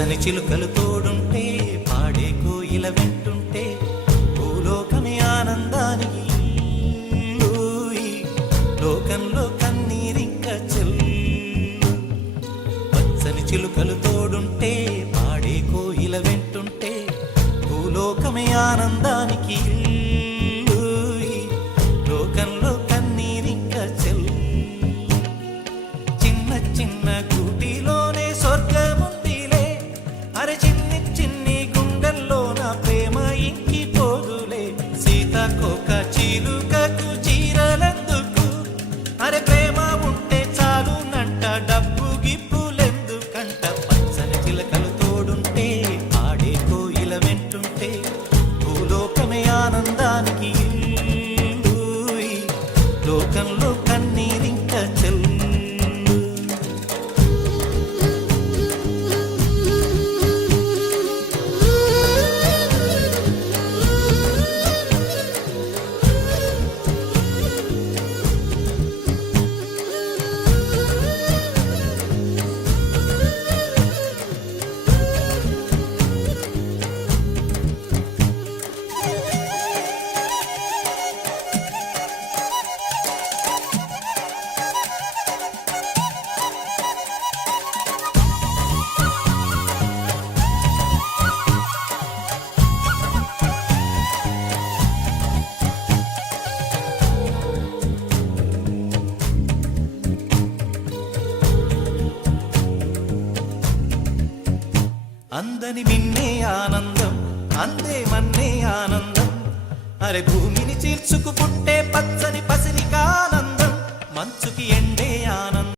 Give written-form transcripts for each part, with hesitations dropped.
పచ్చని చిలుకలు తోడుంటే పాడే కోయిల వెంటుంటే భూలోకమే ఆనందానికి లోకంలో కన్నీరింక చెల్లు. పచ్చని చిలుకలు తోడుంటే పాడే కోయిల వెంటుంటే భూలోకమే ఆనందానికి లోకంలో కన్నీరింక చెల్లు. చిన్న చిన్న గూటిలోనే స్వర్గముందిలే, అరే చిన్ని చిన్ని గుండెల్లో నా ప్రేమ ఇంకి పోదులే. సీతాకోక చిలుకకు చీరలెందుకు, అరే ప్రేమ ఉంటే చాలునంట, డబ్బు గిప్పులెందుకంట. పచ్చని చిలకలు తోడుంటే పాడే కోయిల వెంటుంటే భూలోకమే ఆనందానికి లోకంలో కన్నీరింక చెల్లు. అందని మిన్నే ఆనందం, అందే మన్నే ఆనందం, అరే భూమిని చీల్చుకు పుట్టే పచ్చని పసిరికా ఆనందం, మంచుకి ఎండే ఆనందం.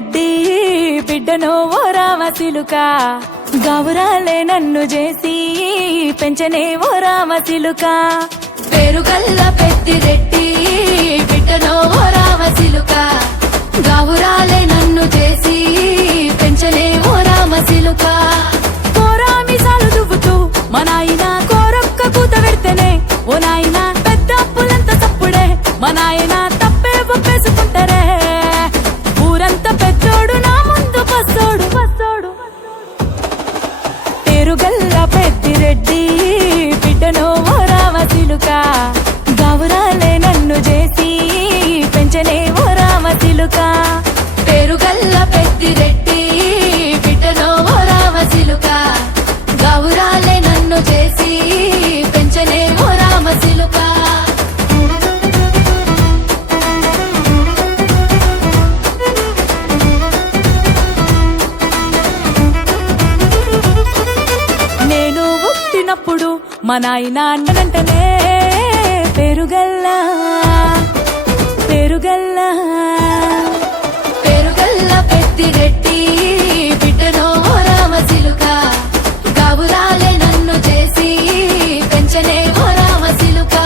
రెడ్డి బిడ్డనో ఓ రామసిలుక గౌరాలే నన్ను చేసి పెంచనే ఓ రామసిలుక పేరుగల్ల పెద్దిరెడ్డి బిడ్డనో ఓ రామసిలుక గౌరాలే నన్ను చేసి పెంచనే ఓ రామసిలుక కోరామిసాలు దువ్వుతూ మా నాయన కోరొక్క కూత పెడితేనే ఓ నాయన పెద్ద అప్పులంత తప్పుడే మా నాయన తప్పే ఒప్పేసుకుంటారే ఊరంతా పెద్దోడు నా ముందు పచ్చోడు పచ్చోడు పేరుగల్ల పెద్దిరెడ్డి బిడ్డనో ఓ రామసిలుక గౌరాలే నన్ను చేసి పెంచనే ఓ రామసిలుక పేరుగల్ల పెద్దిరెడ్డి బిడ్డనో ఓ రామసిలుక గౌరాలే నన్ను చేసి పెంచనే ఓ రామసిలుక నేను పుట్టినప్పుడు మా నాయన అన్ననంటనే పెరుగల్లా పెరుగల్లా పేరుగల్ల పెద్దిరెడ్డి బిడ్డనో ఓ రామసిలుక గౌరాలే నన్ను చేసి పెంచనే ఓ రామసిలుక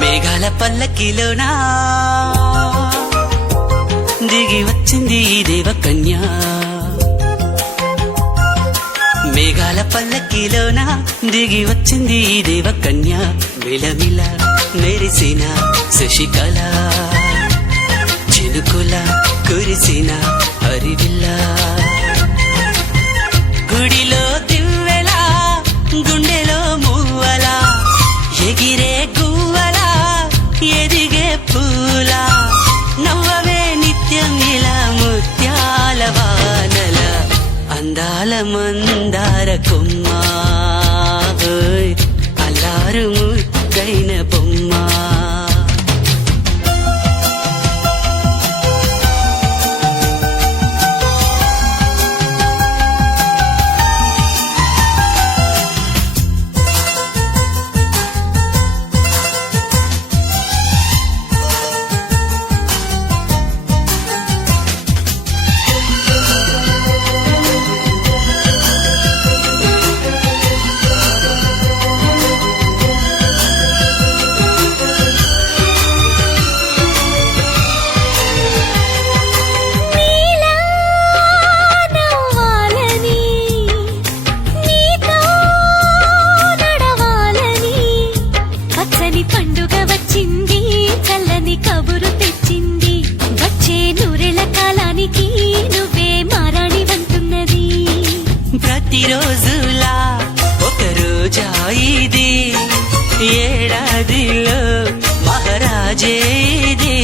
మేఘాల పల్లకిలోనా దిగి వచ్చింది ఈ దేవకన్య మేఘాల పల్లకిలోనా దిగి వచ్చింది ఈ దేవకన్య మిలమిల మెరిసిన శశికళ చినుకుల కురిసిన హరివిల్లా గుడిలో దివ్వెలా గుండెలో మువ్వలా ఎగిరే గువ్వలా ఎదిగే పూలా నవ్వవే నిత్యం ఇలా ముత్యాల వానల అందాల మందార కొమ్మ ఓయ్ అల్లారు ముద్దైన బొమ్మ రోజులా ఒక రోజా ఇది ఏడాదిలో మహారాజే ఇది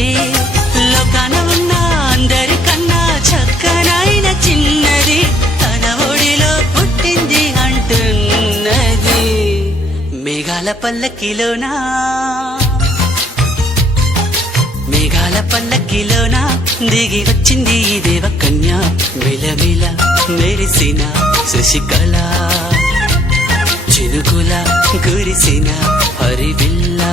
లోకాన ఉన్న అందరికన్నా చక్కనైన చిన్నది తన ఒడిలో పుట్టింది అంటున్నది మేఘాల పల్లకిలోనా మేఘాల పల్లకిలోనా దిగి వచ్చింది ఈ దేవకన్య మిలమిల మెరిసిన శశికళ చినుకుల కురిసిన హరివిల్లా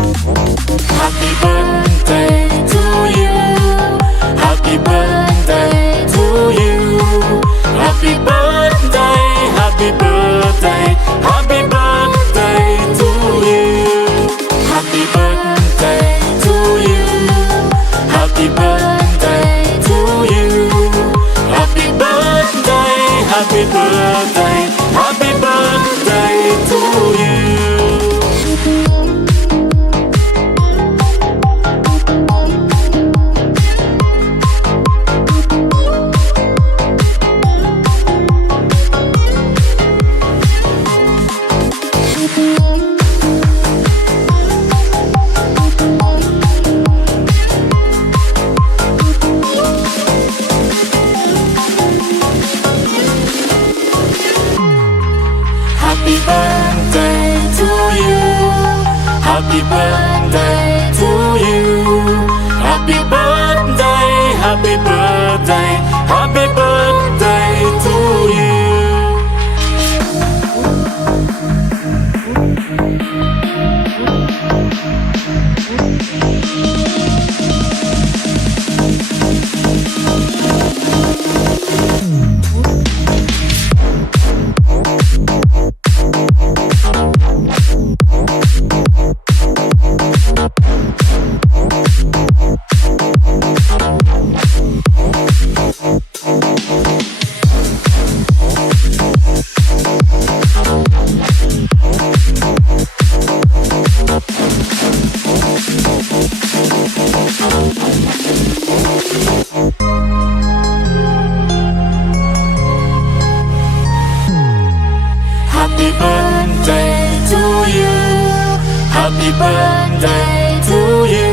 Happy birthday to you. Happy birthday to you. Happy birthday, happy birthday, happy birthday to you. Happy birthday to you. Happy birthday to you. Happy birthday, happy birthday, happy birthday to you. Happy birthday to you. Happy birthday to you. Happy birthday, happy birthday, happy birthday to you. Happy birthday to you. Happy birthday to you.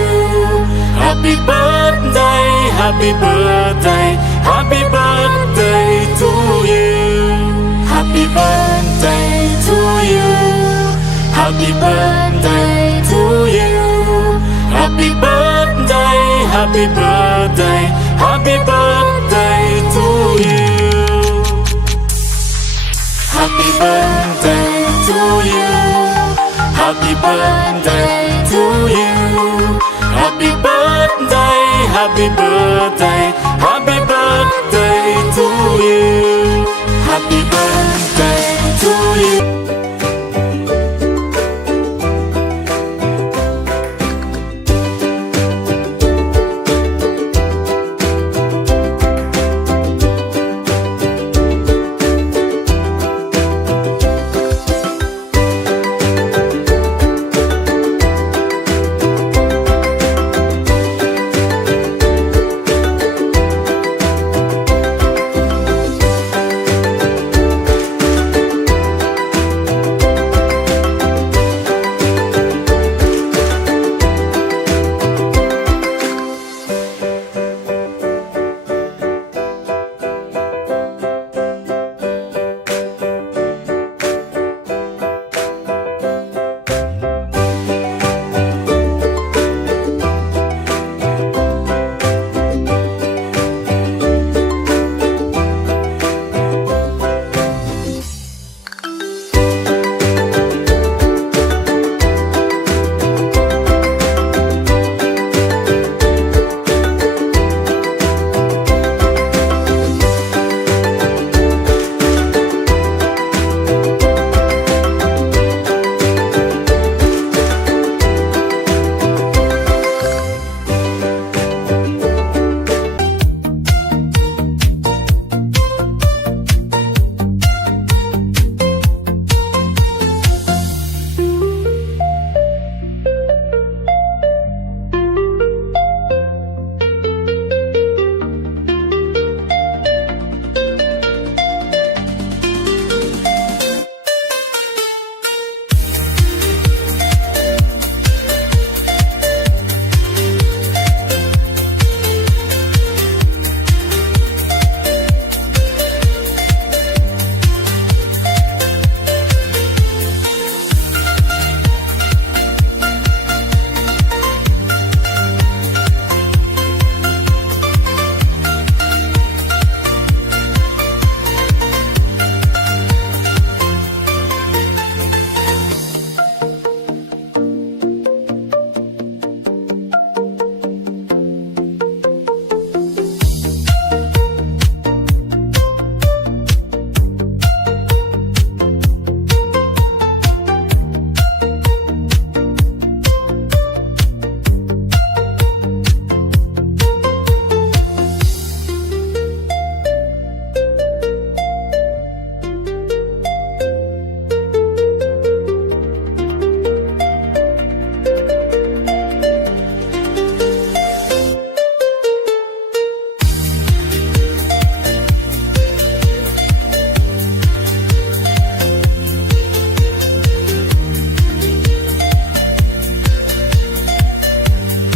Happy birthday, happy birthday, happy birthday to you. Happy birthday to you. Happy birthday to you. Happy birthday, happy birthday, happy birthday to you. Happy birthday to you. Happy birthday to you. Happy birthday, happy birthday, happy birthday to you. Happy birthday to you.